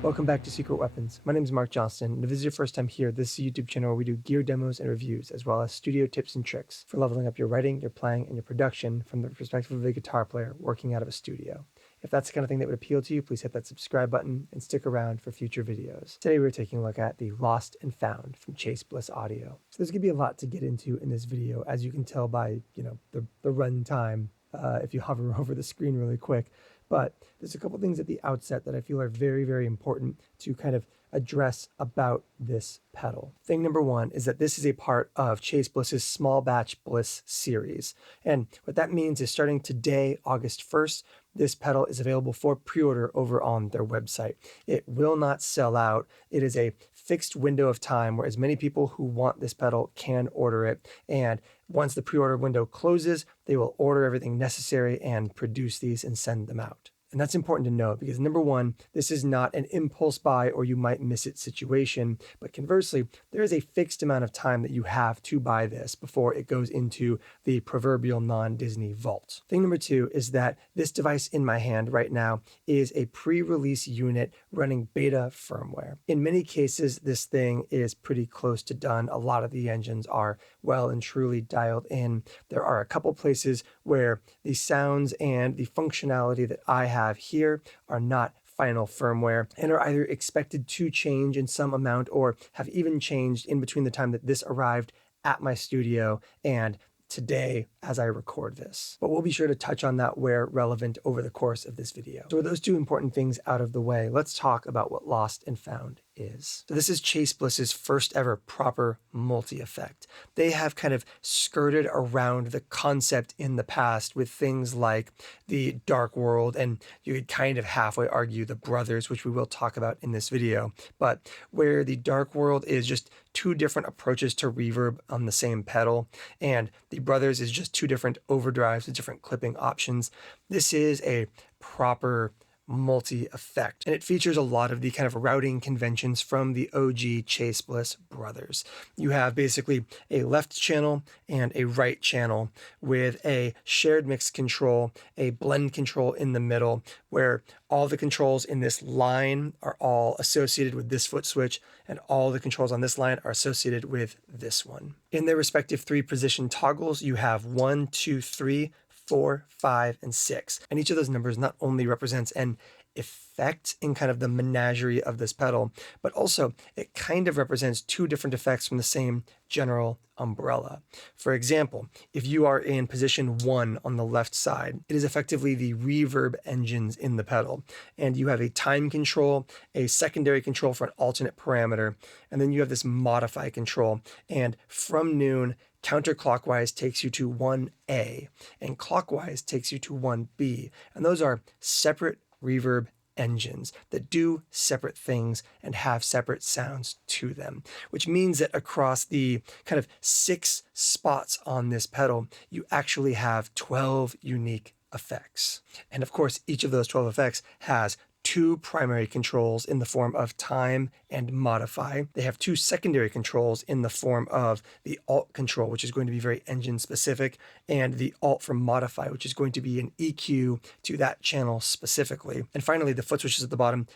Welcome back to Secret Weapons. My name is Mark Johnston, and if this is your first time here, this is a YouTube channel where we do gear demos and reviews, as well as studio tips and tricks for leveling up your writing, your playing, and your production from the perspective of a guitar player working out of a studio. If that's the kind of thing that would appeal to you, please hit that subscribe button and stick around for future videos. Today we're taking a look at the Lost and Found from Chase Bliss Audio. So there's going to be a lot to get into in this video, as you can tell by the run time if you hover over the screen really quick. But there's a couple things at the outset that I feel are very, very important to kind of address about this pedal. Thing number one is that this is a part of Chase Bliss's Small Batch Bliss series. And what that means is starting today, August 1st, this pedal is available for pre-order over on their website. It will not sell out. It is a fixed window of time where as many people who want this pedal can order it. And once the pre-order window closes, they will order everything necessary and produce these and send them out. And that's important to know because number one, this is not an impulse buy or you might miss it situation, but conversely, there is a fixed amount of time that you have to buy this before it goes into the proverbial non-Disney vault. Thing number two is that this device in my hand right now is a pre-release unit running beta firmware. In many cases, this thing is pretty close to done. A lot of the engines are well and truly dialed in. There are a couple places where the sounds and the functionality that I have here are not final firmware and are either expected to change in some amount or have even changed in between the time that this arrived at my studio and today as I record this. But we'll be sure to touch on that where relevant over the course of this video. So with those two important things out of the way, let's talk about what Lost and Found is. So this is Chase Bliss's first ever proper multi-effect. They have kind of skirted around the concept in the past with things like the Dark World, and you could kind of halfway argue the Brothers, which we will talk about in this video, but where the Dark World is just two different approaches to reverb on the same pedal, and the Brothers is just two different overdrives with different clipping options. This is a proper multi-effect, and it features a lot of the kind of routing conventions from the OG Chase Bliss brothers. You have basically a left channel and a right channel with a shared mix control, a blend control in the middle, where all the controls in this line are all associated with this foot switch, and all the controls on this line are associated with this one. In their respective 3 position toggles, you have 1, 2, 3, 4, 5, and 6. And each of those numbers not only represents an effect in kind of the menagerie of this pedal, but also it kind of represents 2 different effects from the same general umbrella. For example, if you are in position 1 on the left side, it is effectively the reverb engines in the pedal. And you have a time control, a secondary control for an alternate parameter, and then you have this modify control. And from noon, counterclockwise takes you to 1A, and clockwise takes you to 1B. And those are separate reverb engines that do separate things and have separate sounds to them, which means that across the kind of 6 spots on this pedal, you actually have 12 unique effects. And of course, each of those 12 effects has 2 primary controls in the form of time and modify. They have 2 secondary controls in the form of the alt control, which is going to be very engine specific, and the alt from modify, which is going to be an EQ to that channel specifically. And finally, the foot switches at the bottom.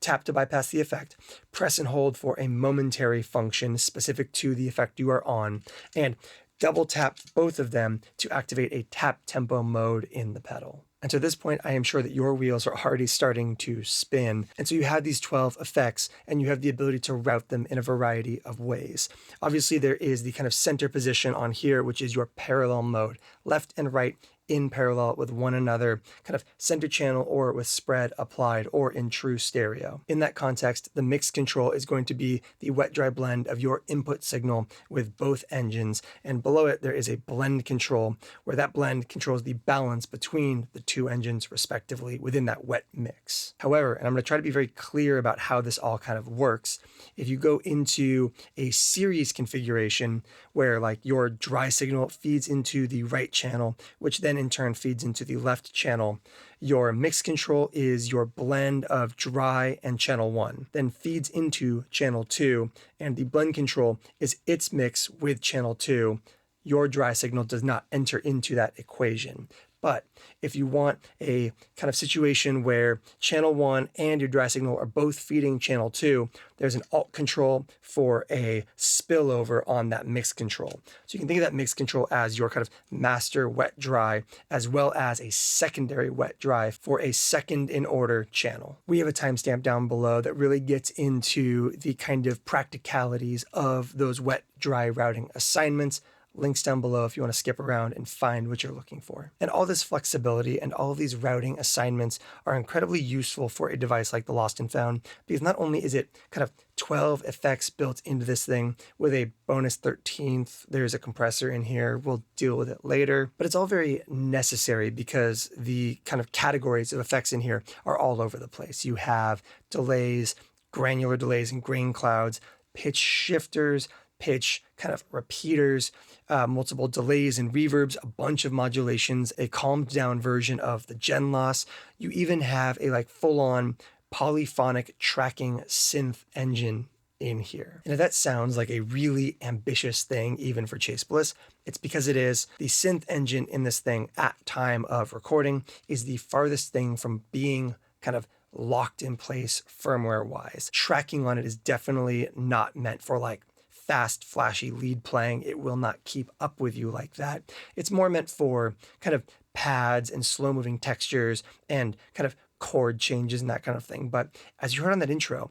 Tap to bypass the effect, press and hold for a momentary function specific to the effect you are on, and double tap both of them to activate a tap tempo mode in the pedal. And so at this point, I am sure that your wheels are already starting to spin. And so you have these 12 effects, and you have the ability to route them in a variety of ways. Obviously, there is the kind of center position on here, which is your parallel mode, left and right in parallel with one another, kind of center channel or with spread applied or in true stereo. In that context, the mix control is going to be the wet-dry blend of your input signal with both engines, and below it there is a blend control where that blend controls the balance between the 2 engines respectively within that wet mix. However, and I'm going to try to be very clear about how this all kind of works, if you go into a series configuration where like your dry signal feeds into the right channel, which then in turn feeds into the left channel, your mix control is your blend of dry and channel 1, then feeds into channel 2, and the blend control is its mix with channel 2. Your dry signal does not enter into that equation. But if you want a kind of situation where channel 1 and your dry signal are both feeding channel 2, there's an alt control for a spillover on that mix control. So you can think of that mix control as your kind of master wet dry, as well as a secondary wet dry for a second in order channel. We have a timestamp down below that really gets into the kind of practicalities of those wet dry routing assignments. Links down below if you want to skip around and find what you're looking for. And all this flexibility and all of these routing assignments are incredibly useful for a device like the Lost and Found, because not only is it kind of 12 effects built into this thing with a bonus 13th, there's a compressor in here, we'll deal with it later, but it's all very necessary because the kind of categories of effects in here are all over the place. You have delays, granular delays and grain clouds, pitch shifters, pitch kind of repeaters, multiple delays and reverbs, a bunch of modulations, a calmed down version of the gen loss. You even have a like full-on polyphonic tracking synth engine in here. And if that sounds like a really ambitious thing, even for Chase Bliss, it's because it is. The synth engine in this thing at time of recording is the farthest thing from being kind of locked in place firmware wise. Tracking on it is definitely not meant for like fast, flashy lead playing. It will not keep up with you like that. It's more meant for kind of pads and slow moving textures and kind of chord changes and that kind of thing. But as you heard on that intro,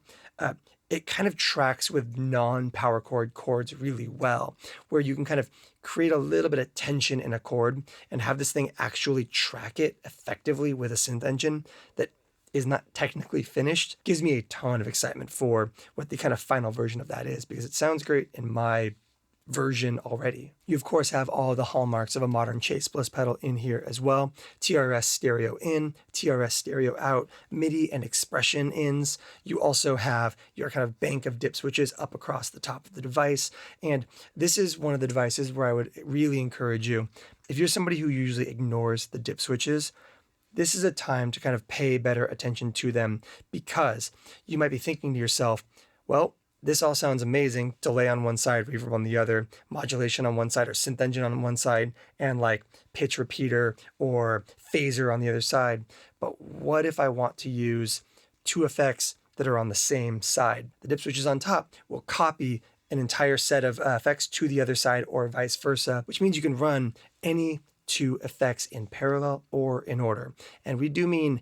it kind of tracks with non-power chord chords really well, where you can kind of create a little bit of tension in a chord and have this thing actually track it effectively with a synth engine that is not technically finished gives me a ton of excitement for what the kind of final version of that is, because it sounds great in my version already. You of course have all the hallmarks of a modern Chase Bliss pedal in here as well. TRS stereo in, TRS stereo out, MIDI and expression ins. You also have your kind of bank of dip switches up across the top of the device. And this is one of the devices where I would really encourage you, if you're somebody who usually ignores the dip switches, this is a time to kind of pay better attention to them, because you might be thinking to yourself, well, this all sounds amazing. Delay on one side, reverb on the other, modulation on one side, or synth engine on one side, and like pitch repeater or phaser on the other side. But what if I want to use two effects that are on the same side? The dip switches on top will copy an entire set of effects to the other side, or vice versa, which means you can run any two effects in parallel or in order. And we do mean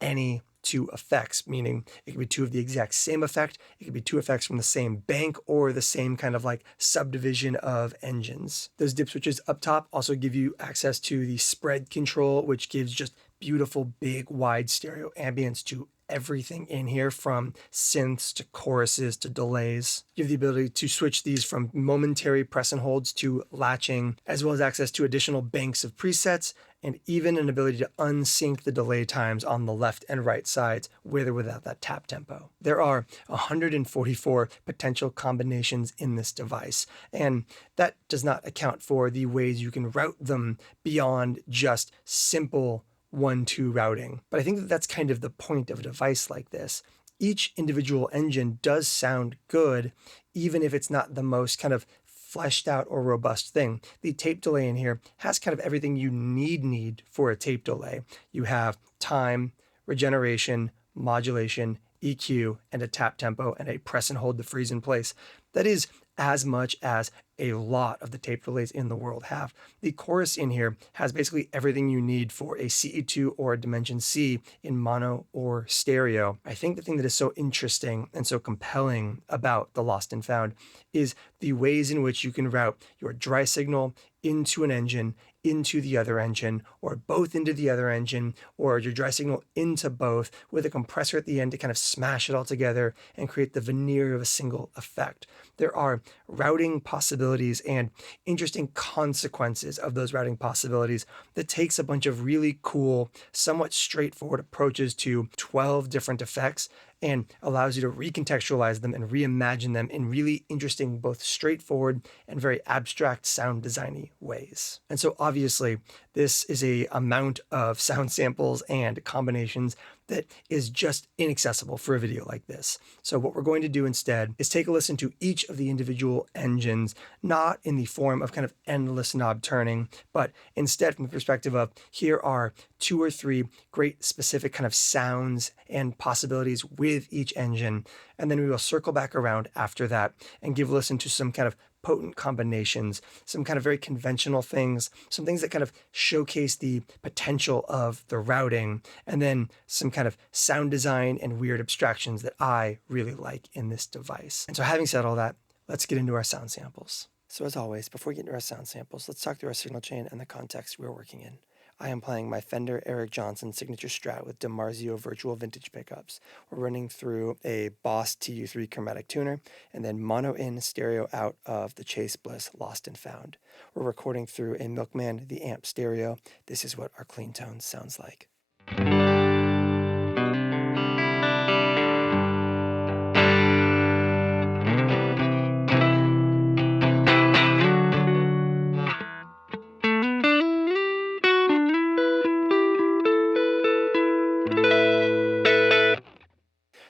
any two effects, meaning it could be two of the exact same effect, it could be two effects from the same bank or the same kind of like subdivision of engines. Those dip switches up top also give you access to the spread control, which gives just beautiful, big, wide stereo ambience to everything in here, from synths to choruses to delays. You have the ability to switch these from momentary press and holds to latching, as well as access to additional banks of presets, and even an ability to unsync the delay times on the left and right sides with or without that tap tempo. There are 144 potential combinations in this device, and that does not account for the ways you can route them beyond just simple 1-2 routing. But I think that that's kind of the point of a device like this. Each individual engine does sound good, even if it's not the most kind of fleshed out or robust thing. The tape delay in here has kind of everything you need for a tape delay. You have time, regeneration, modulation, EQ, and a tap tempo, and a press and hold to freeze in place. That is as much as a lot of the tape delays in the world have. The chorus in here has basically everything you need for a CE2 or a Dimension C in mono or stereo. I think the thing that is so interesting and so compelling about the Lost and Found is the ways in which you can route your dry signal into an engine, into the other engine, or both into the other engine, or your dry signal into both, with a compressor at the end to kind of smash it all together and create the veneer of a single effect. There are routing possibilities and interesting consequences of those routing possibilities that takes a bunch of really cool, somewhat straightforward approaches to 12 different effects and allows you to recontextualize them and reimagine them in really interesting, both straightforward and very abstract sound designy ways. And so obviously this is a amount of sound samples and combinations that is just inaccessible for a video like this. So what we're going to do instead is take a listen to each of the individual engines, not in the form of kind of endless knob turning, but instead from the perspective of, here are 2 or 3 great specific kind of sounds and possibilities with each engine. And then we will circle back around after that and give a listen to some kind of potent combinations, some kind of very conventional things, some things that kind of showcase the potential of the routing, and then some kind of sound design and weird abstractions that I really like in this device. And so having said all that, let's get into our sound samples. So as always, before we get into our sound samples, let's talk through our signal chain and the context we're working in. I am playing my Fender Eric Johnson Signature Strat with DiMarzio virtual vintage pickups. We're running through a Boss TU3 chromatic tuner and then mono in, stereo out of the Chase Bliss Lost and Found. We're recording through a Milkman The Amp Stereo. This is what our clean tone sounds like.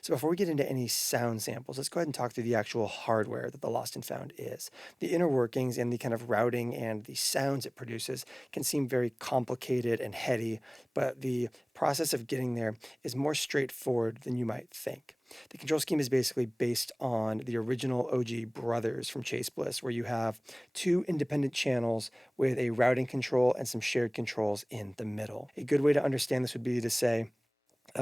So before we get into any sound samples, let's go ahead and talk through the actual hardware that the Lost and Found is. The inner workings and the kind of routing and the sounds it produces can seem very complicated and heady, but the process of getting there is more straightforward than you might think. The control scheme is basically based on the original OG Brothers from Chase Bliss, where you have 2 independent channels with a routing control and some shared controls in the middle. A good way to understand this would be to say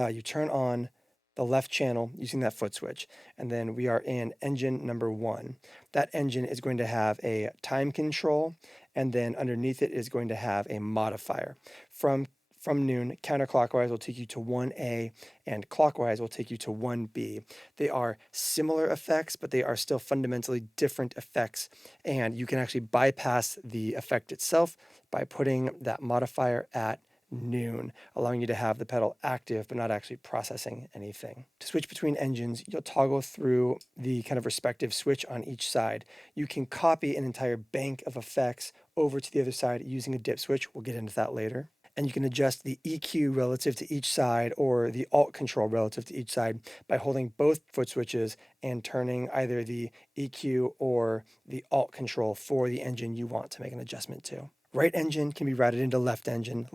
you turn on the left channel using that foot switch, and then we are in engine number 1. That engine is going to have a time control, and then underneath it is going to have a modifier. From from noon, counterclockwise will take you to 1A, and clockwise will take you to 1B. They are similar effects, but they are still fundamentally different effects, and you can actually bypass the effect itself by putting that modifier at noon, allowing you to have the pedal active but not actually processing anything. To switch between engines, you'll toggle through the kind of respective switch on each side. You can copy an entire bank of effects over to the other side using a dip switch. We'll get into that later. And you can adjust the EQ relative to each side or the alt control relative to each side by holding both foot switches and turning either the EQ or the alt control for the engine you want to make an adjustment to. Right engine can be routed into left engine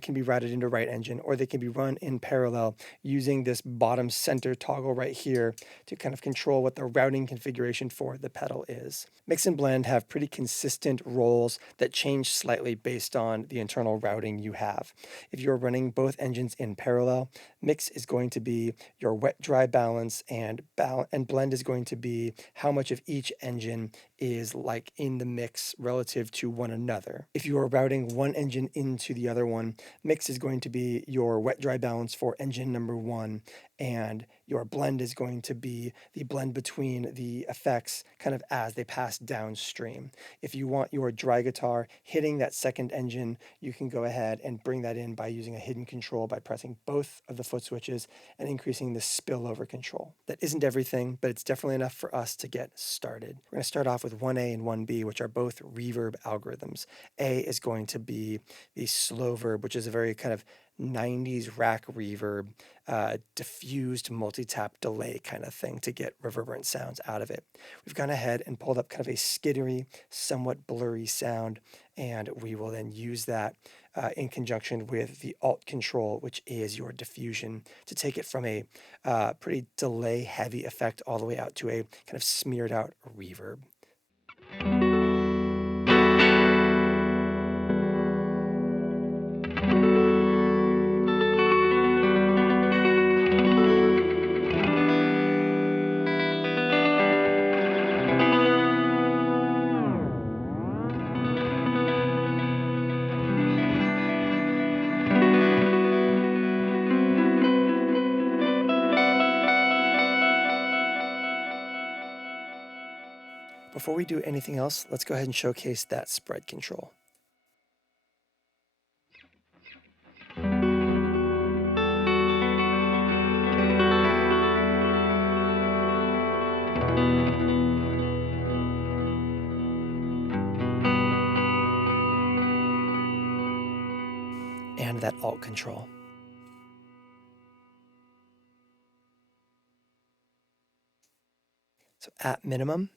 can be routed into right engine, or they can be run in parallel using this bottom center toggle right here to kind of control what the routing configuration for the pedal is. Mix and blend have pretty consistent roles that change slightly based on the internal routing you have. If you're running both engines in parallel, mix is going to be your wet-dry balance, and blend is going to be how much of each engine is like in the mix relative to one another. If you are routing one engine into the other one, mix is going to be your wet-dry balance for engine number 1, and your blend is going to be the blend between the effects kind of as they pass downstream. If you want your dry guitar hitting that second engine, you can go ahead and bring that in by using a hidden control by pressing both of the foot switches and increasing the spillover control. That isn't everything, but it's definitely enough for us to get started. We're going to start off with 1A and 1B, which are both reverb algorithms. A is going to be the slow verb, which is a very kind of 90s rack reverb, diffused multi-tap delay kind of thing to get reverberant sounds out of it. We've gone ahead and pulled up kind of a skittery, somewhat blurry sound, and we will then use that in conjunction with the alt control, which is your diffusion, to take it from a pretty delay heavy effect all the way out to a kind of smeared out reverb. Before we do anything else, let's go ahead and showcase that spread control. And that alt control. So at minimum,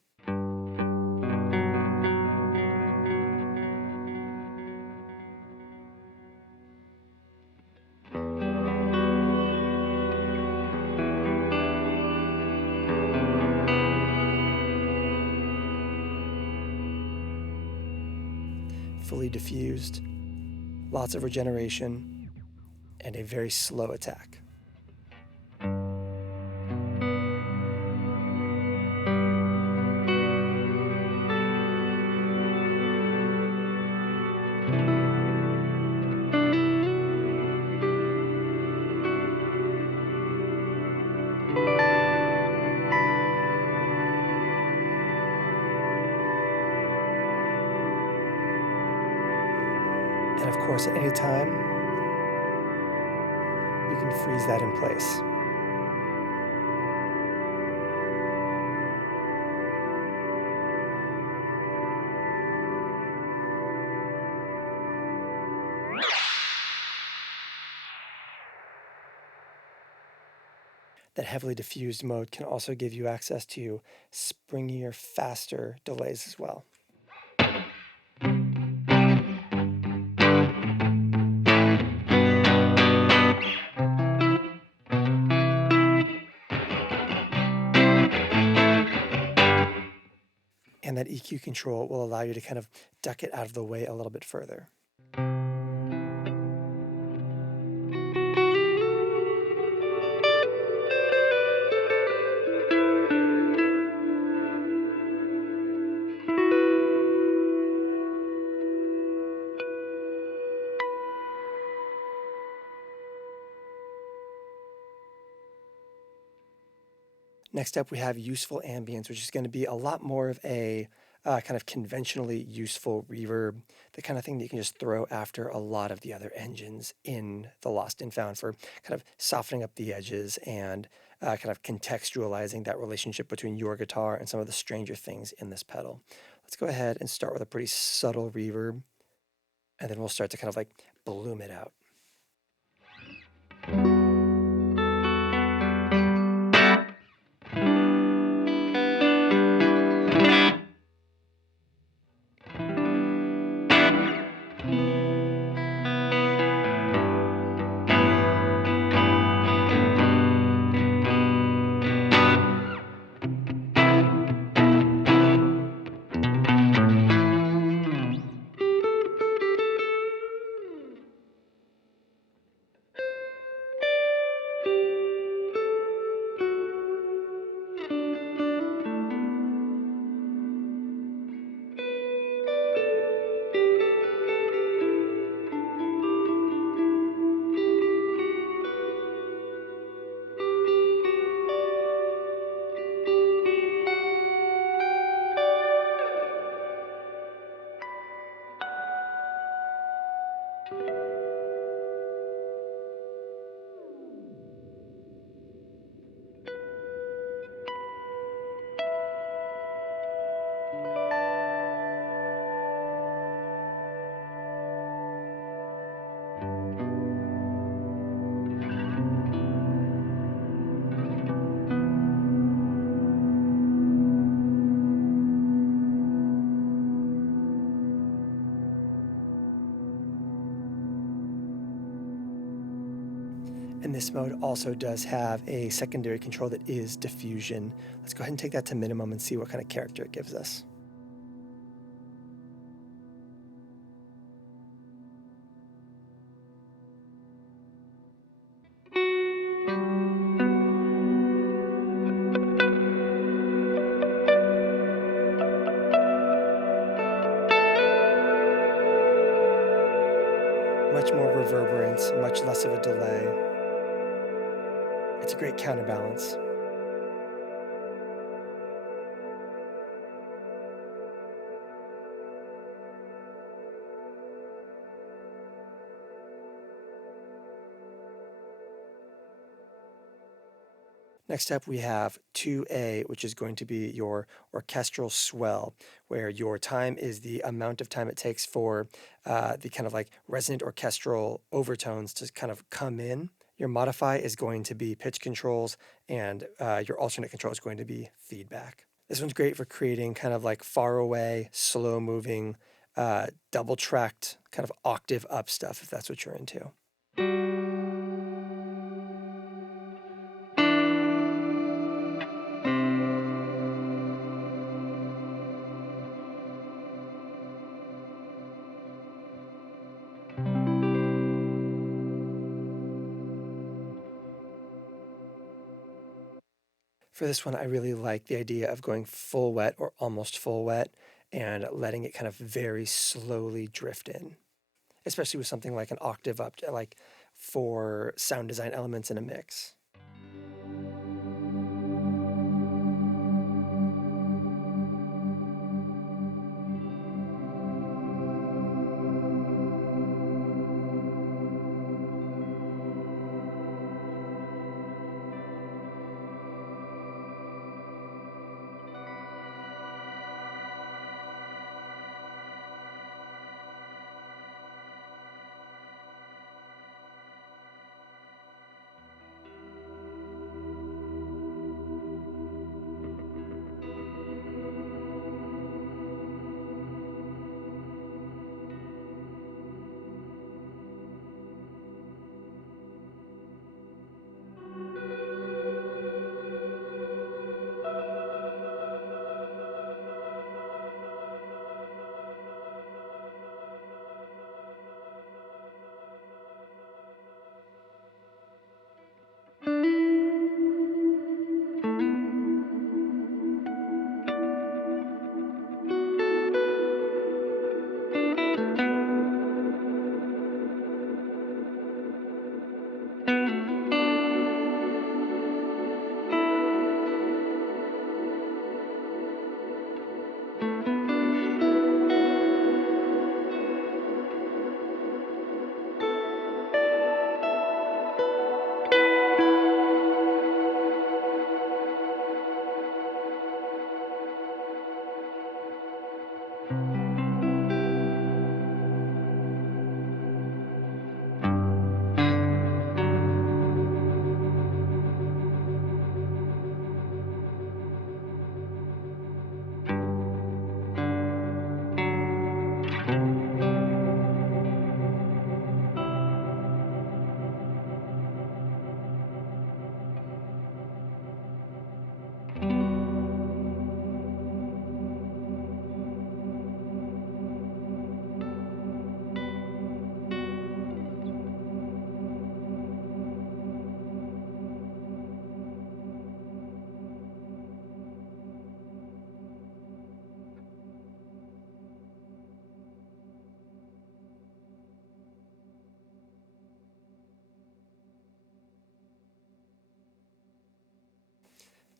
fully diffused, lots of regeneration, and a very slow attack. And of course, at any time, you can freeze that in place. That heavily diffused mode can also give you access to springier, faster delays as well. And that EQ control will allow you to kind of duck it out of the way a little bit further. Next up, we have useful ambience, which is going to be a lot more of a kind of conventionally useful reverb, the kind of thing that you can just throw after a lot of the other engines in the Lost and Found for kind of softening up the edges and kind of contextualizing that relationship between your guitar and some of the stranger things in this pedal. Let's go ahead and start with a pretty subtle reverb, and then we'll start to kind of like bloom it out. And this mode also does have a secondary control that is diffusion. Let's go ahead and take that to minimum and see what kind of character it gives us. Much more reverberance, much less of a delay. It's a great counterbalance. Next up, we have 2A, which is going to be your orchestral swell, where your time is the amount of time it takes for the kind of like resonant orchestral overtones to kind of come in. Your modify is going to be pitch controls, and your alternate control is going to be feedback. This one's great for creating kind of like far away, slow moving, double tracked, kind of octave up stuff, if that's what you're into. For this one, I really like the idea of going full wet or almost full wet and letting it kind of very slowly drift in, especially with something like an octave up, like for sound design elements in a mix.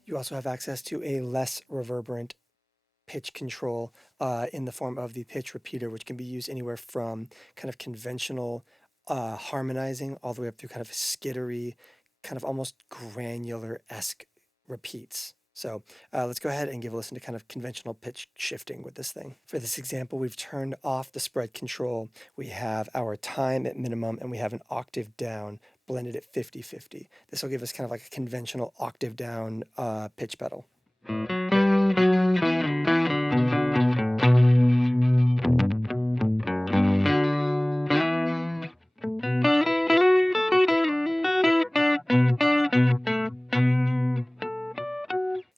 You also have access to a less reverberant pitch control in the form of the pitch repeater, which can be used anywhere from kind of conventional harmonizing all the way up through kind of skittery, kind of almost granular-esque repeats. So let's go ahead and give a listen to kind of conventional pitch shifting with this thing. For this example, we've turned off the spread control. We have our time at minimum, and we have an octave down blended at 50-50. This will give us kind of like a conventional octave down pitch pedal.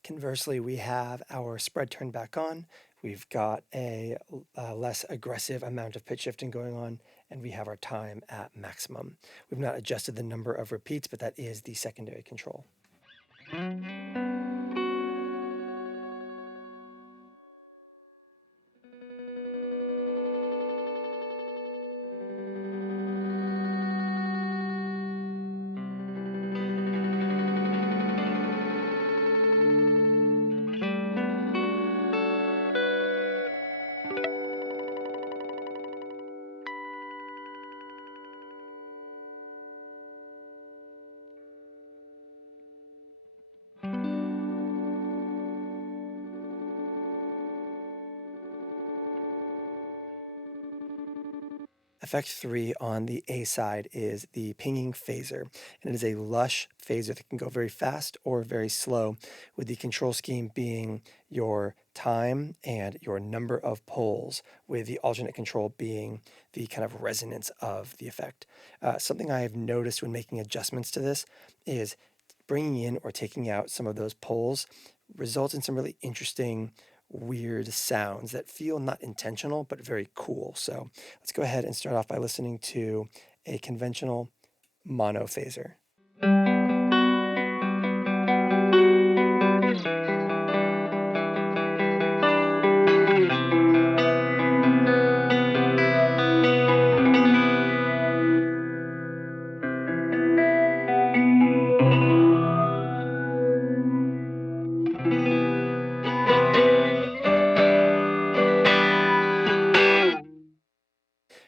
Conversely, we have our spread turned back on. We've got a less aggressive amount of pitch shifting going on, and we have our time at maximum. We've not adjusted the number of repeats, but that is the secondary control. Effect 3 on the A side is the pinging phaser, and it is a lush phaser that can go very fast or very slow, with the control scheme being your time and your number of poles, with the alternate control being the kind of resonance of the effect. Something I have noticed when making adjustments to this is bringing in or taking out some of those poles results in some really interesting weird sounds that feel not intentional but very cool. So let's go ahead and start off by listening to a conventional mono phaser.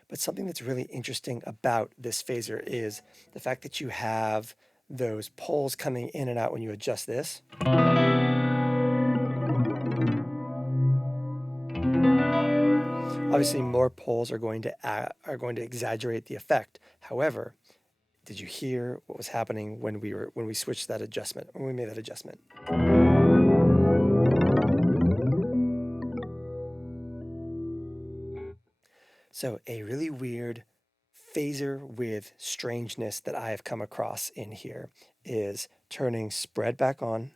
But something that's really interesting about this phaser is the fact that you have those poles coming in and out when you adjust this. Obviously, more poles are going to exaggerate the effect. However, did you hear what was happening when we switched that adjustment, or when we made that adjustment? So a really weird phaser with strangeness that I have come across in here is turning spread back on.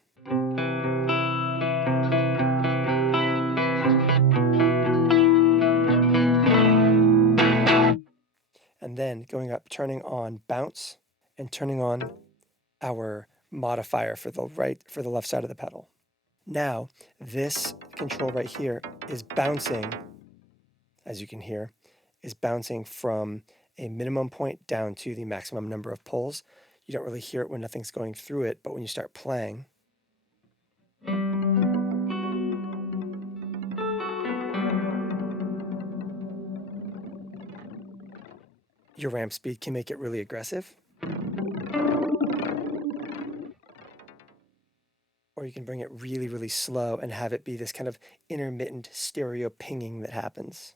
And then going up, turning on bounce and turning on our modifier for the left side of the pedal. Now, this control right here is bouncing, as you can hear, is bouncing from a minimum point down to the maximum number of poles. You don't really hear it when nothing's going through it, but when you start playing, your ramp speed can make it really aggressive. Or you can bring it really, really slow and have it be this kind of intermittent stereo pinging that happens.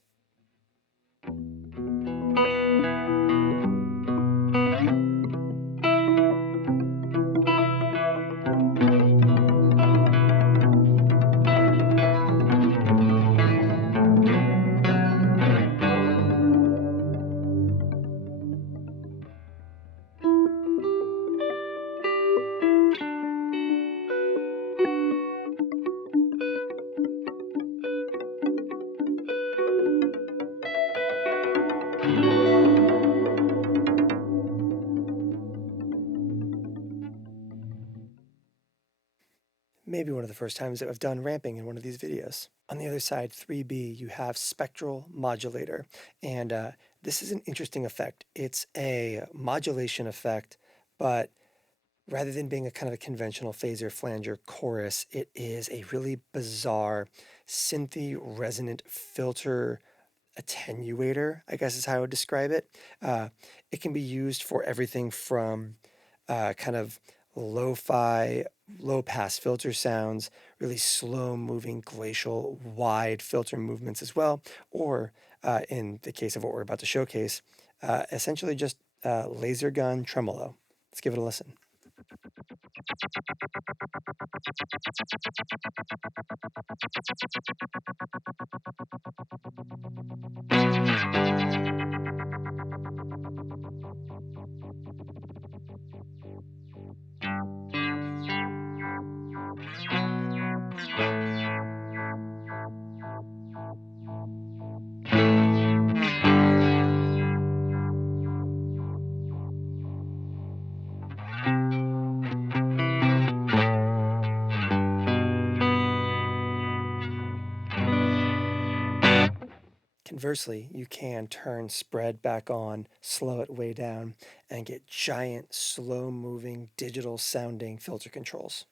Maybe one of the first times that I've done ramping in one of these videos. On the other side, 3B, you have Spectral Modulator, and this is an interesting effect. It's a modulation effect, but Rather than being a kind of a conventional phaser, flanger, chorus, it is a really bizarre synthy resonant filter attenuator, I guess is how I would describe it. It can be used for everything from kind of lo-fi, low-pass filter sounds, really slow-moving, glacial, wide filter movements as well, or in the case of what we're about to showcase, essentially just laser gun tremolo. Let's give it a listen. Conversely, you can turn spread back on, slow it way down, and get giant, slow-moving, digital-sounding filter controls.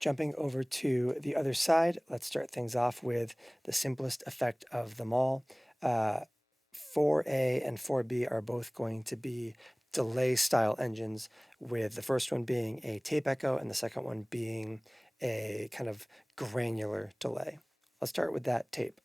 Jumping over to the other side, let's start things off with the simplest effect of them all. 4A and 4B are both going to be delay style engines, with the first one being a tape echo and the second one being a kind of granular delay. Let's start with that tape.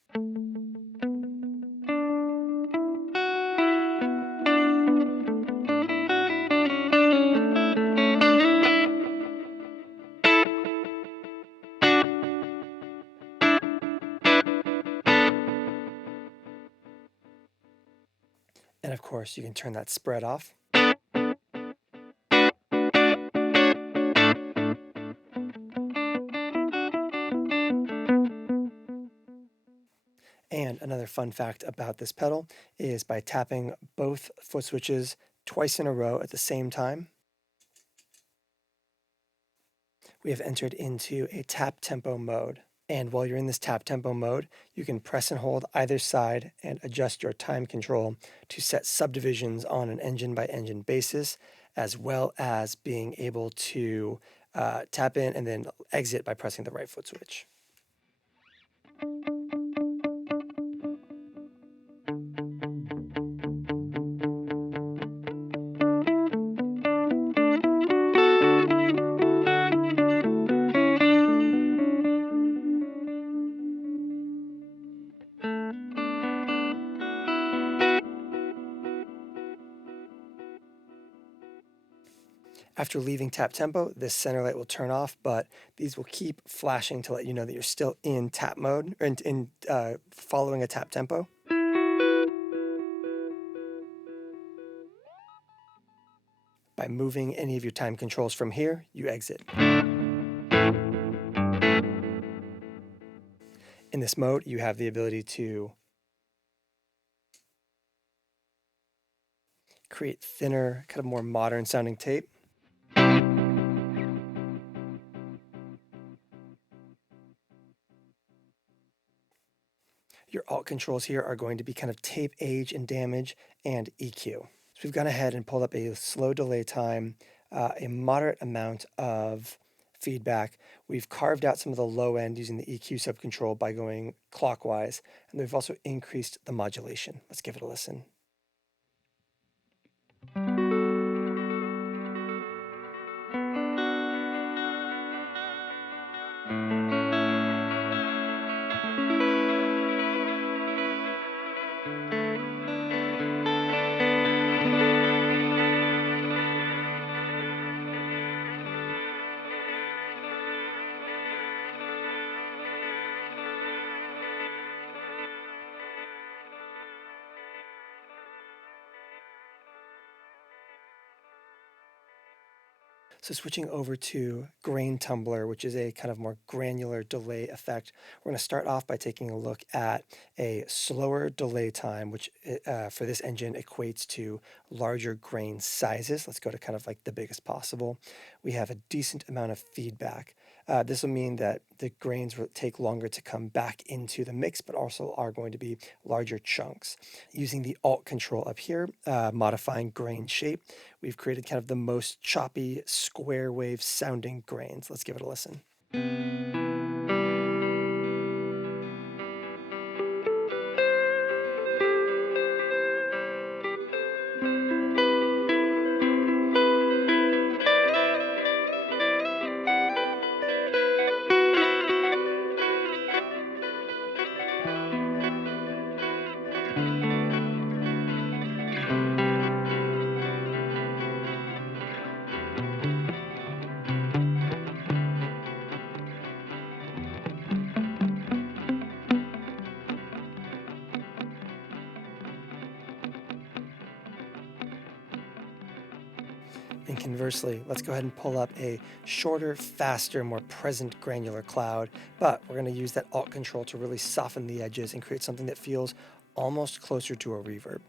And of course, you can turn that spread off. And another fun fact about this pedal is by tapping both foot switches twice in a row at the same time, we have entered into a tap tempo mode. And while you're in this tap tempo mode, you can press and hold either side and adjust your time control to set subdivisions on an engine by engine basis, as well as being able to tap in and then exit by pressing the right foot switch. After leaving tap tempo, this center light will turn off, but these will keep flashing to let you know that you're still in tap mode, or in following a tap tempo. By moving any of your time controls from here, you exit. In this mode, you have the ability to create thinner, kind of more modern sounding tape. Your alt controls here are going to be kind of tape age and damage and EQ. So we've gone ahead and pulled up a slow delay time, a moderate amount of feedback. We've carved out some of the low end using the EQ subcontrol by going clockwise, and we've also increased the modulation. Let's give it a listen. So switching over to Grain Tumbler, which is a kind of more granular delay effect, we're going to start off by taking a look at a slower delay time, which for this engine equates to larger grain sizes. Let's go to kind of like the biggest possible. We have a decent amount of feedback. This will mean that the grains will take longer to come back into the mix, but also are going to be larger chunks. Using the Alt control up here, modifying grain shape, we've created kind of the most choppy square wave sounding grains. Let's give it a listen. And conversely, let's go ahead and pull up a shorter, faster, more present granular cloud, but we're going to use that Alt control to really soften the edges and create something that feels almost closer to a reverb.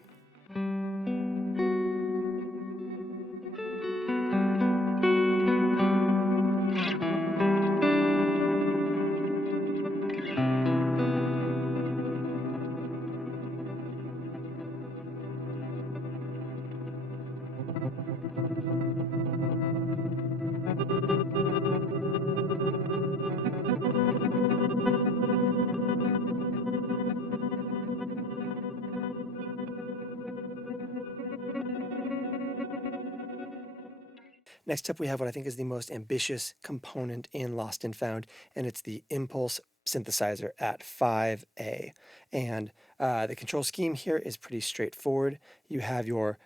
Next up, we have what I think is the most ambitious component in Lost and Found, and it's the Impulse synthesizer at 5A. And the control scheme here is pretty straightforward. You have your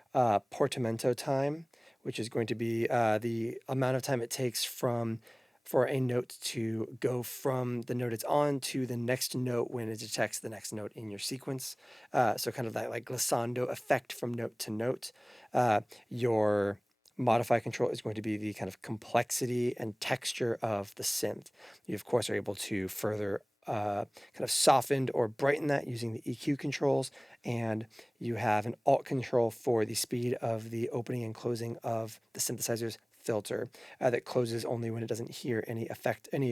portamento time, which is going to be the amount of time it takes for a note to go from the note it's on to the next note when it detects the next note in your sequence. So kind of that like glissando effect from note to note. Your modify control is going to be the kind of complexity and texture of the synth. You, of course, are able to further kind of soften or brighten that using the EQ controls, and you have an Alt control for the speed of the opening and closing of the synthesizer's filter that closes only when it doesn't hear any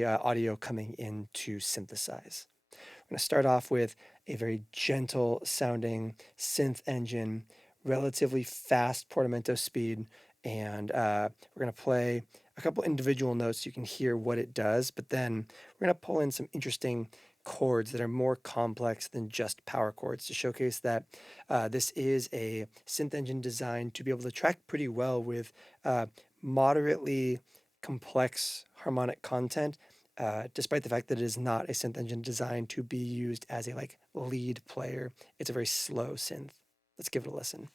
audio coming in to synthesize. We're going to start off with a very gentle sounding synth engine, relatively fast portamento speed, and we're going to play a couple individual notes so you can hear what it does, but then we're going to pull in some interesting chords that are more complex than just power chords to showcase that this is a synth engine designed to be able to track pretty well with moderately complex harmonic content, despite the fact that it is not a synth engine designed to be used as a like lead player. It's a very slow synth. Let's give it a listen.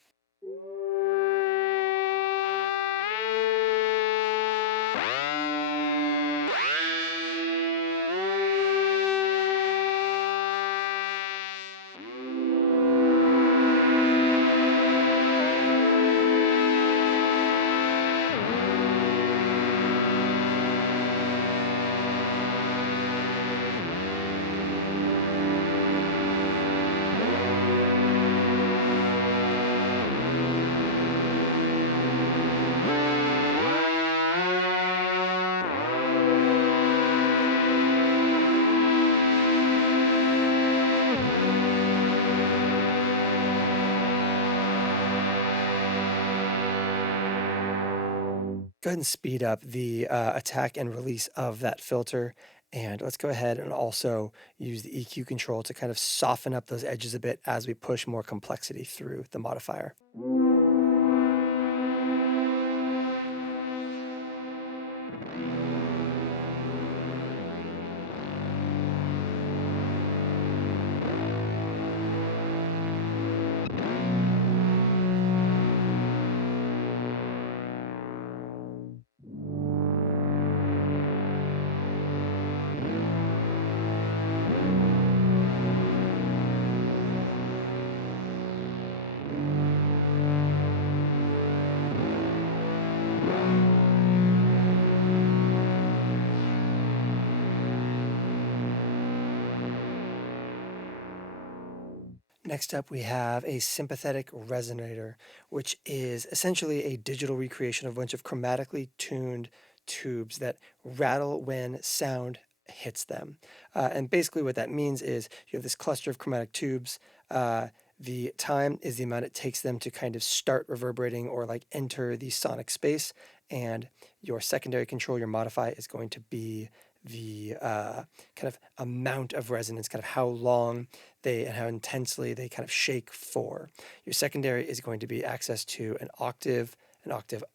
Go ahead and speed up the attack and release of that filter. And let's go ahead and also use the EQ control to kind of soften up those edges a bit as we push more complexity through the modifier. Next up, we have a sympathetic resonator, which is essentially a digital recreation of a bunch of chromatically tuned tubes that rattle when sound hits them. And basically what that means is you have this cluster of chromatic tubes. The time is the amount it takes them to kind of start reverberating or like enter the sonic space. And your secondary control, your modify, is going to be the kind of amount of resonance, kind of how long they and how intensely they kind of shake for. Your secondary is going to be access to an octave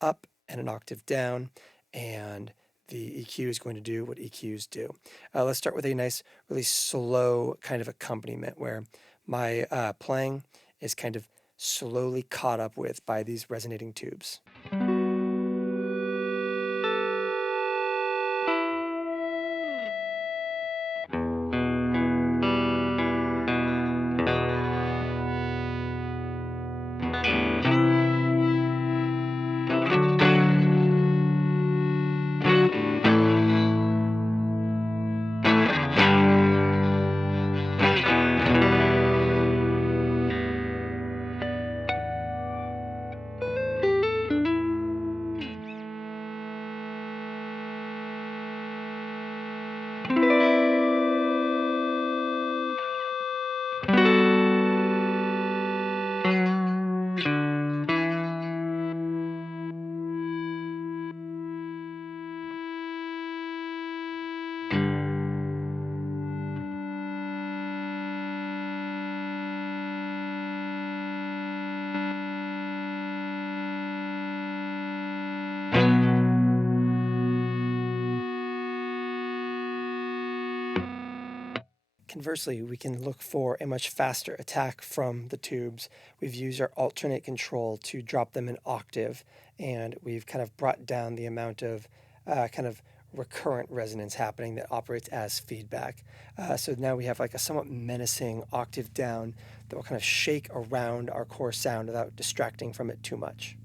up, and an octave down, and the EQ is going to do what EQs do. Let's start with a nice, really slow kind of accompaniment where my playing is kind of slowly caught up with by these resonating tubes. Conversely, we can look for a much faster attack from the tubes. We've used our alternate control to drop them an octave, and we've kind of brought down the amount of kind of recurrent resonance happening that operates as feedback. So now we have like a somewhat menacing octave down that will kind of shake around our core sound without distracting from it too much.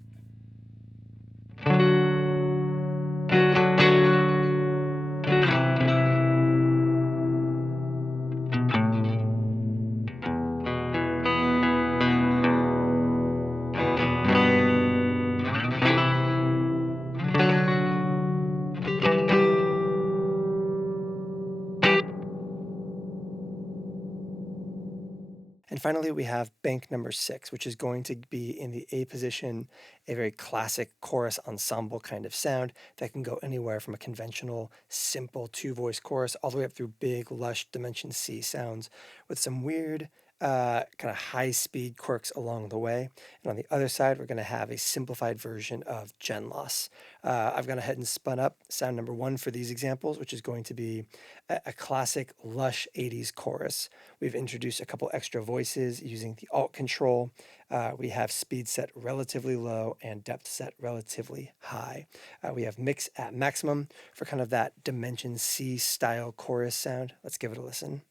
And finally, we have bank number 6, which is going to be in the A position, a very classic chorus ensemble kind of sound that can go anywhere from a conventional, simple 2-voice chorus all the way up through big, lush Dimension C sounds with some weird kind of high-speed quirks along the way. And on the other side, we're going to have a simplified version of gen loss. I've gone ahead and spun up sound number 1 for these examples, which is going to be a classic lush 80s chorus. We've introduced a couple extra voices using the alt control. We have speed set relatively low and depth set relatively high. We have mix at maximum for kind of that Dimension C style chorus sound. Let's give it a listen.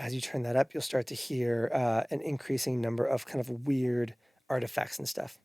As you turn that up, you'll start to hear an increasing number of kind of weird artifacts and stuff.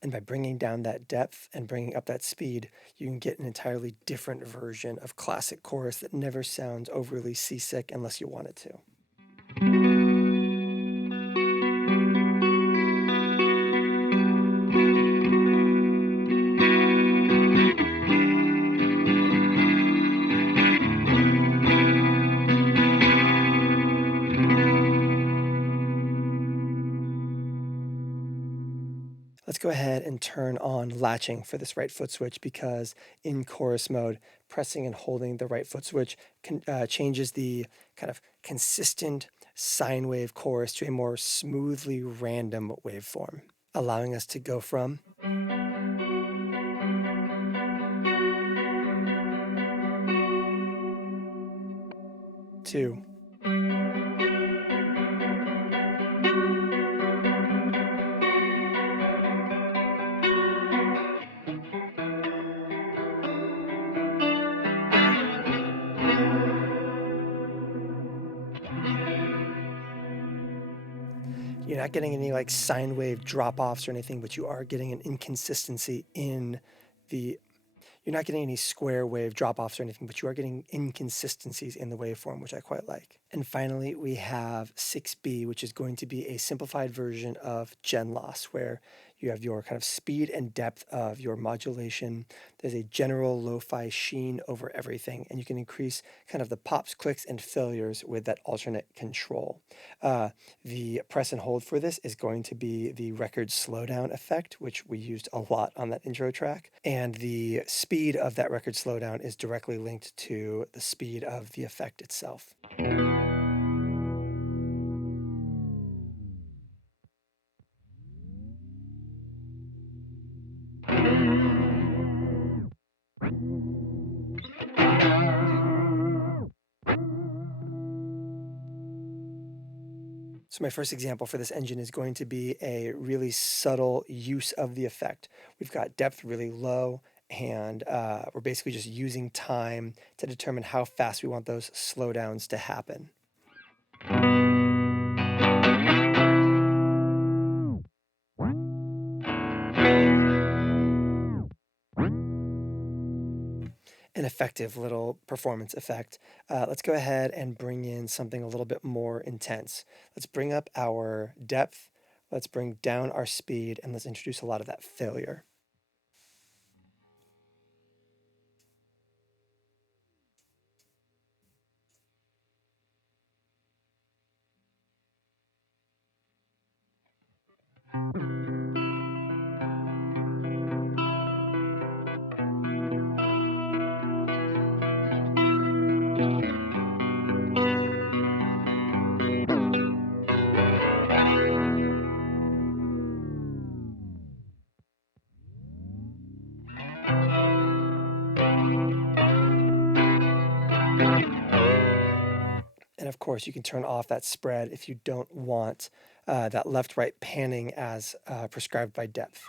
And by bringing down that depth and bringing up that speed, you can get an entirely different version of classic chorus that never sounds overly seasick unless you want it to. Let's go ahead and turn on latching for this right foot switch, because in chorus mode, pressing and holding the right foot switch changes the kind of consistent sine wave chorus to a more smoothly random waveform, allowing us to go from to you're not getting any like sine wave drop-offs or anything, but you are getting an inconsistency in the, you're not getting any square wave drop-offs or anything, but you are getting inconsistencies in the waveform, which I quite like. And finally, we have 6B, which is going to be a simplified version of gen loss, where you have your kind of speed and depth of your modulation. There's a general lo-fi sheen over everything, and you can increase kind of the pops, clicks, and failures with that alternate control. The press and hold for this is going to be the record slowdown effect, which we used a lot on that intro track. And the speed of that record slowdown is directly linked to the speed of the effect itself. So my first example for this engine is going to be a really subtle use of the effect. We've got depth really low, and we're basically just using time to determine how fast we want those slowdowns to happen. An effective little performance effect. Let's go ahead and bring in something a little bit more intense. Let's bring up our depth, let's bring down our speed, and let's introduce a lot of that failure. And of course, you can turn off that spread if you don't want that left-right panning as prescribed by depth.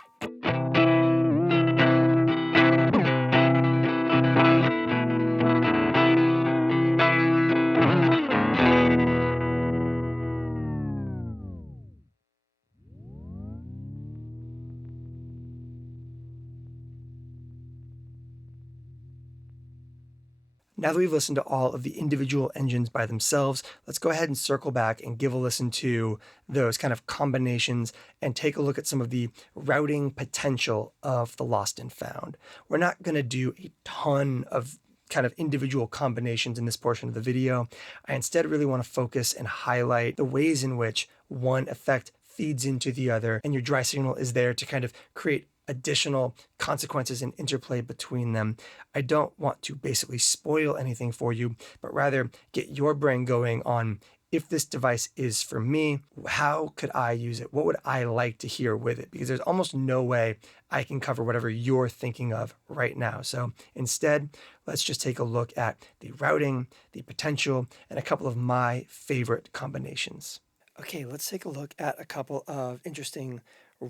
Now that we've listened to all of the individual engines by themselves, let's go ahead and circle back and give a listen to those kind of combinations and take a look at some of the routing potential of the Lost and Found. We're not going to do a ton of kind of individual combinations in this portion of the video. I instead really want to focus and highlight the ways in which one effect feeds into the other, and your dry signal is there to kind of create additional consequences and interplay between them. I don't want to basically spoil anything for you, but rather get your brain going on, if this device is for me, how could I use it? What would I like to hear with it? Because there's almost no way I can cover whatever you're thinking of right now. So instead, let's just take a look at the routing, the potential, and a couple of my favorite combinations. Okay, let's take a look at a couple of interesting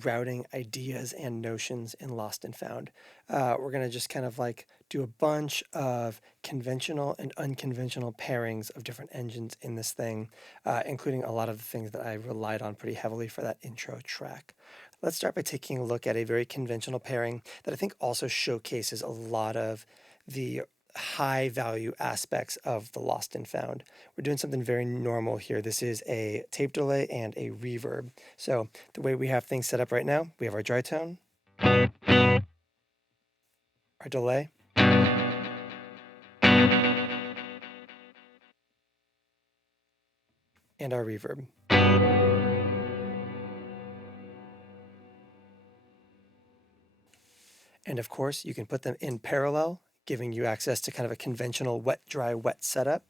routing ideas and notions in Lost and Found. We're going to just kind of like do a bunch of conventional and unconventional pairings of different engines in this thing, including a lot of the things that I relied on pretty heavily for that intro track. Let's start by taking a look at a very conventional pairing that I think also showcases a lot of the high value aspects of the Lost and Found. We're doing something very normal here. This is a tape delay and a reverb. So the way we have things set up right now, we have our dry tone, our delay, and our reverb. And of course, you can put them in parallel, giving you access to kind of a conventional wet, dry, wet setup.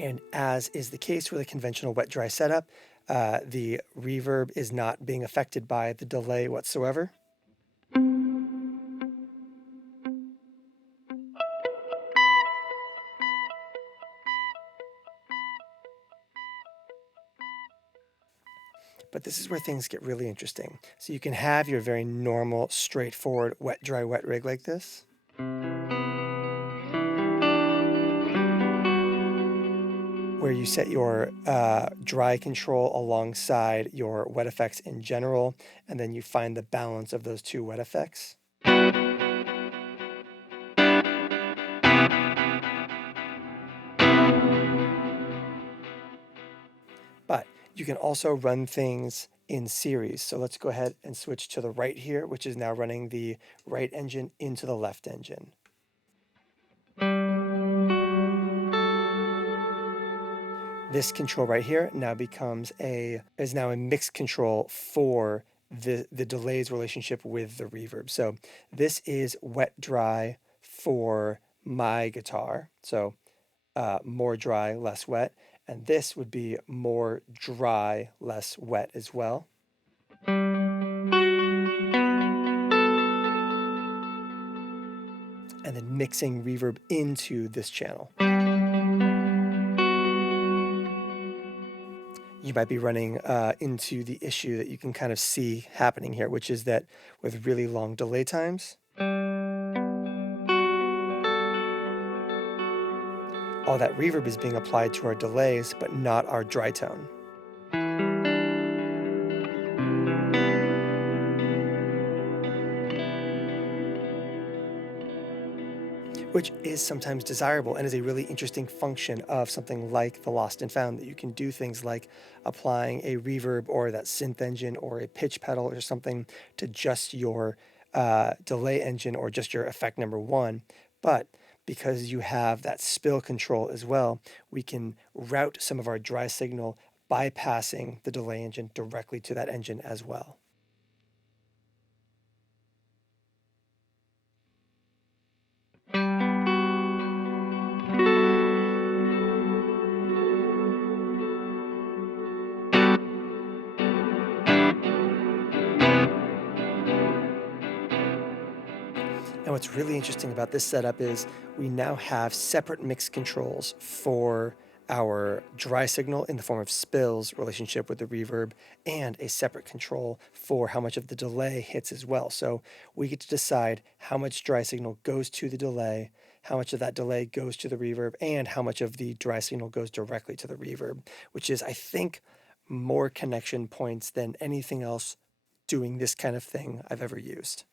And as is the case with a conventional wet, dry setup, the reverb is not being affected by the delay whatsoever. But this is where things get really interesting. So you can have your very normal, straightforward, wet, dry, wet rig like this. Where you set your dry control alongside your wet effects in general, and then you find the balance of those two wet effects. But you can also run things in series. So let's go ahead and switch to the right here, which is now running the right engine into the left engine. This control right here now is now a mixed control for the delay's relationship with the reverb. So this is wet dry for my guitar. So more dry, less wet. And this would be more dry, less wet as well. And then mixing reverb into this channel. You might be running into the issue that you can kind of see happening here, which is that with really long delay times, all that reverb is being applied to our delays, but not our dry tone. Which is sometimes desirable and is a really interesting function of something like the Lost and Found, that you can do things like applying a reverb or that synth engine or a pitch pedal or something to just your delay engine or just your effect number one. But because you have that spill control as well, we can route some of our dry signal bypassing the delay engine directly to that engine as well. And what's really interesting about this setup is we now have separate mix controls for our dry signal in the form of spills relationship with the reverb, and a separate control for how much of the delay hits as well. So we get to decide how much dry signal goes to the delay, how much of that delay goes to the reverb, and how much of the dry signal goes directly to the reverb, which is, I think, more connection points than anything else doing this kind of thing I've ever used.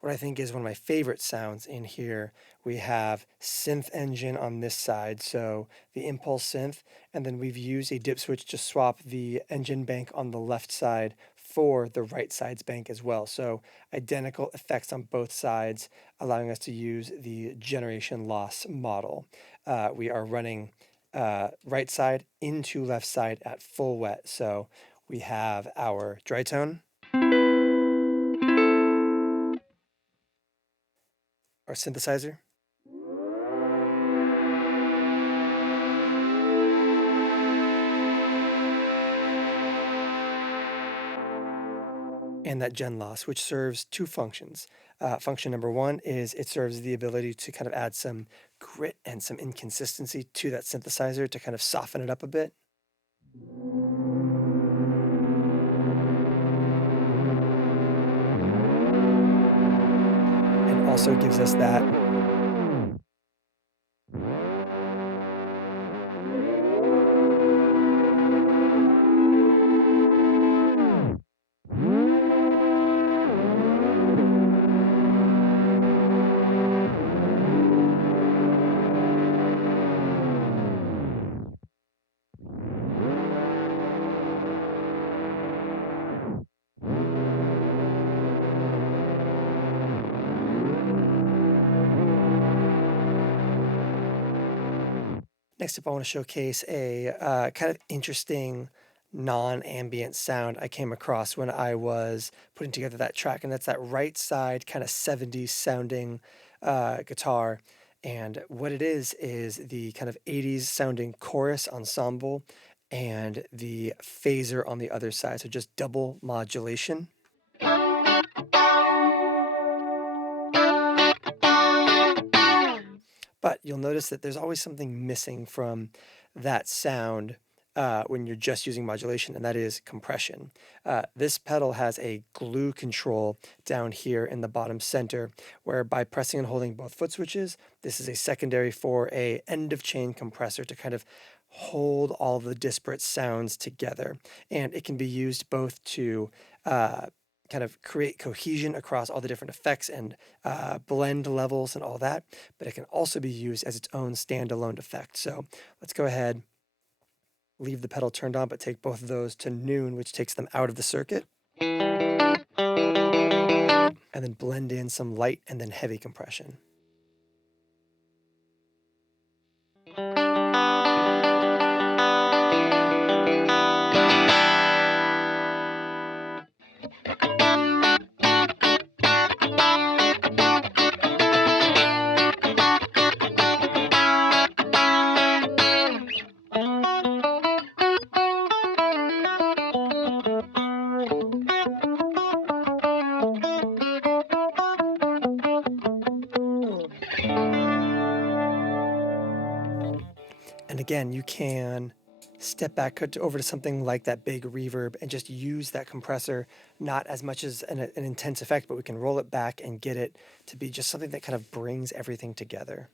What I think is one of my favorite sounds in here, we have synth engine on this side, so the impulse synth, and then we've used a dip switch to swap the engine bank on the left side for the right side's bank as well. So identical effects on both sides, allowing us to use the generation loss model. We are running right side into left side at full wet. So we have our dry tone, our synthesizer, and that gen loss, which serves two functions. Function number one is it serves the ability to kind of add some grit and some inconsistency to that synthesizer to kind of soften it up a bit. And also gives us that Next up, I want to showcase a kind of interesting non-ambient sound I came across when I was putting together that track, and that's that right side kind of 70s sounding guitar. And what it is the kind of 80s sounding chorus ensemble and the phaser on the other side, so just double modulation. But you'll notice that there's always something missing from that sound when you're just using modulation, and that is compression. This pedal has a glue control down here in the bottom center, where by pressing and holding both foot switches, this is a secondary for a end of chain compressor to kind of hold all the disparate sounds together. And it can be used both to kind of create cohesion across all the different effects and blend levels and all that, but it can also be used as its own standalone effect. So let's go ahead, leave the pedal turned on, but take both of those to noon, which takes them out of the circuit, and then blend in some light and then heavy compression. And again, you can step back over to something like that big reverb and just use that compressor, not as much as an intense effect, but we can roll it back and get it to be just something that kind of brings everything together.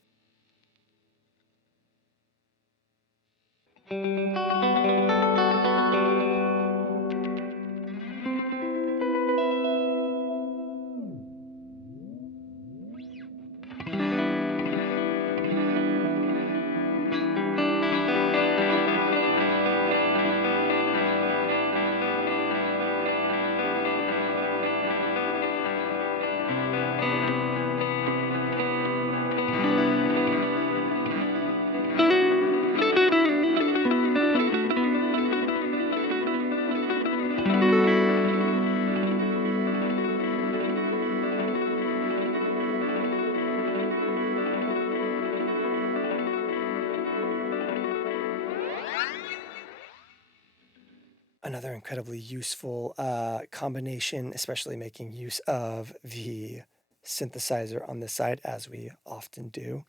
Another incredibly useful combination, especially making use of the synthesizer on this side, as we often do,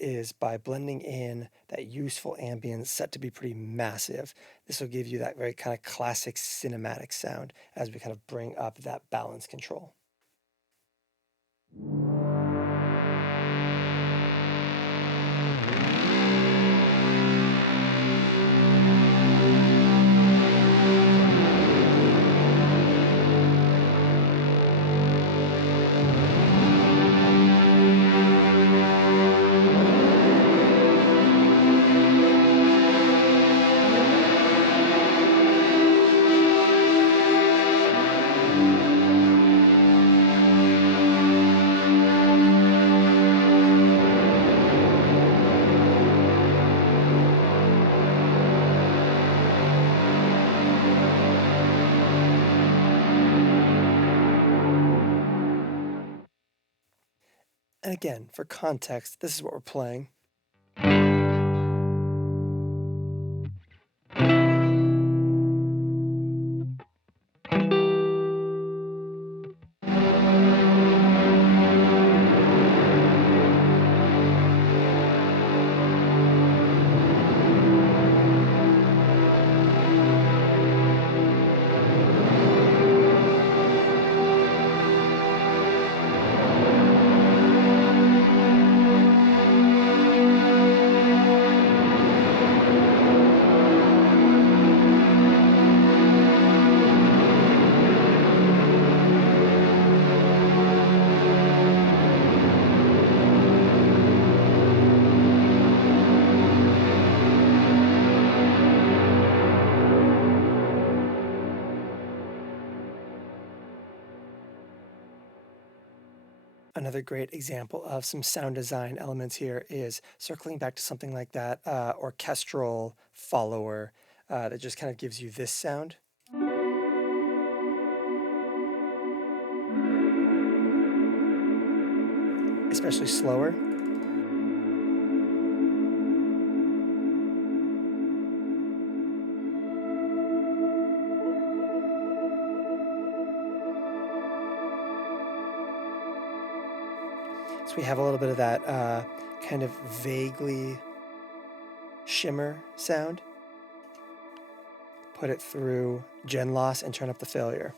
is by blending in that useful ambience set to be pretty massive. This will give you that very kind of classic cinematic sound as we kind of bring up that balance control. And again, for context, this is what we're playing. Another great example of some sound design elements here is circling back to something like that orchestral follower that just kind of gives you this sound. Especially slower. So we have a little bit of that kind of vaguely shimmer sound. Put it through gen loss and turn up the failure.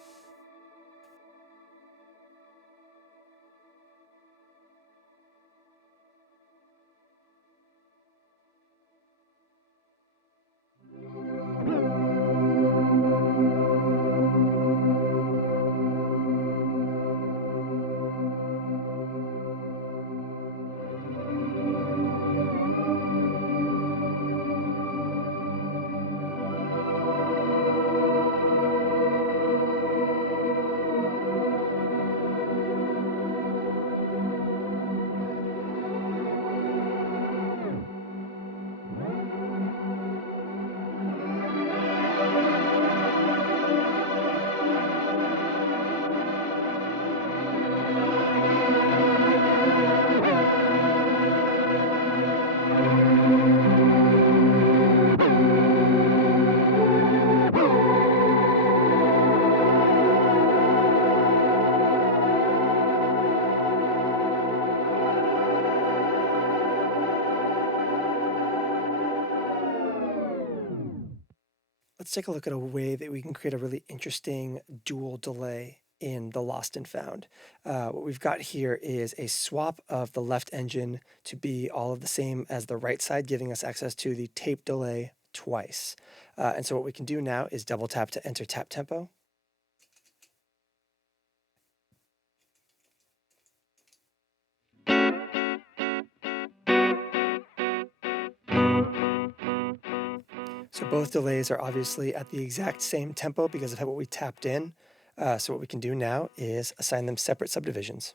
Let's take a look at a way that we can create a really interesting dual delay in the Lost and Found. What we've got here is a swap of the left engine to be all of the same as the right side, giving us access to the tape delay twice. And so what we can do now is double tap to enter tap tempo. So both delays are obviously at the exact same tempo because of what we tapped in. So what we can do now is assign them separate subdivisions.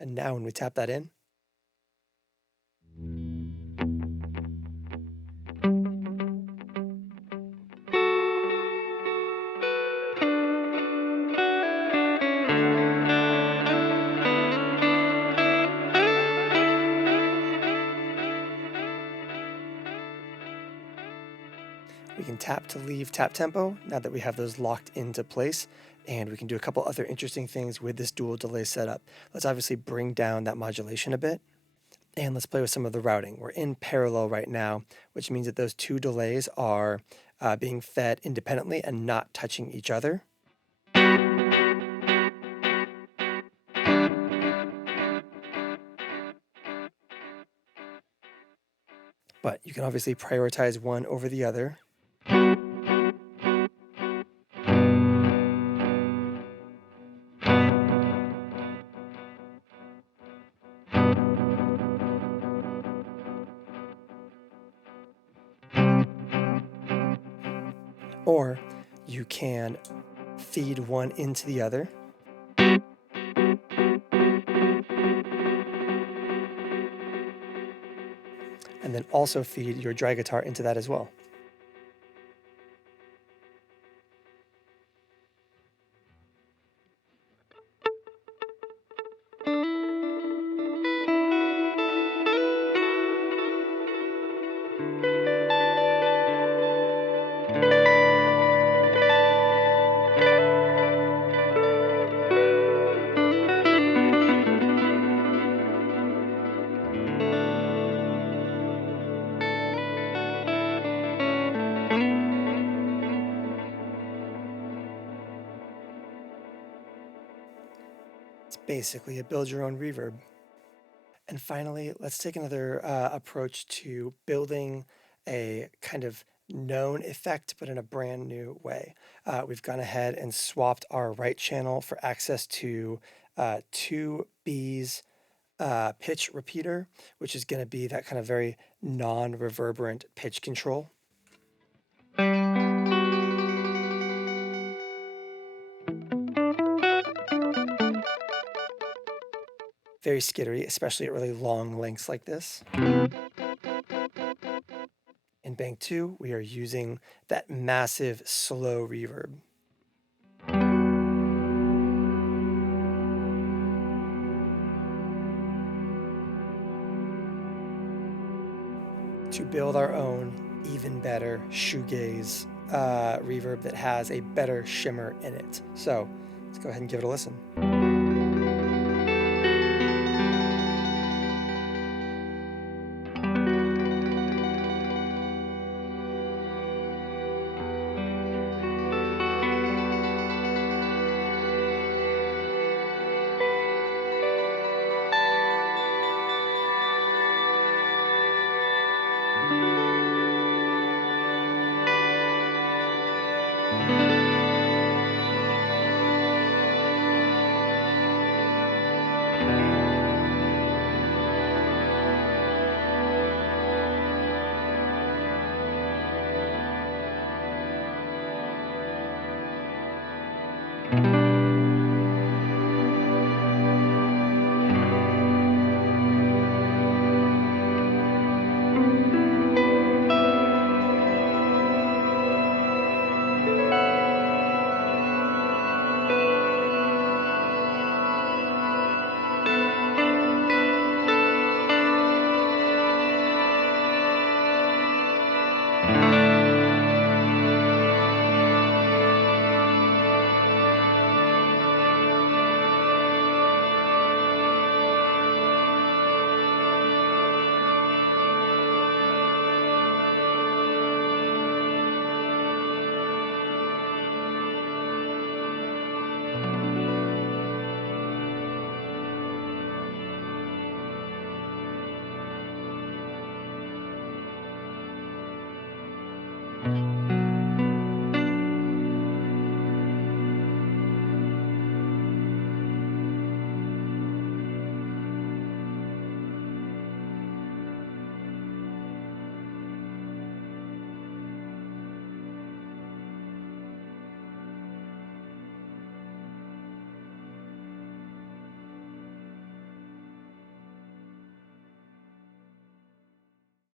And now when we tap that in, we can tap to leave tap tempo now that we have those locked into place. And we can do a couple other interesting things with this dual delay setup. Let's obviously bring down that modulation a bit. And let's play with some of the routing. We're in parallel right now, which means that those two delays are being fed independently and not touching each other. But you can obviously prioritize one over the other. Or you can feed one into the other. And then also feed your dry guitar into that as well. It's basically a build your own reverb. And finally, let's take another approach to building a kind of known effect, but in a brand new way. We've gone ahead and swapped our right channel for access to 2B's pitch repeater, which is going to be that kind of very non-reverberant pitch control. very skittery, especially at really long lengths like this. In bank 2, we are using that massive slow reverb. To build our own, even better shoegaze reverb that has a better shimmer in it. So let's go ahead and give it a listen.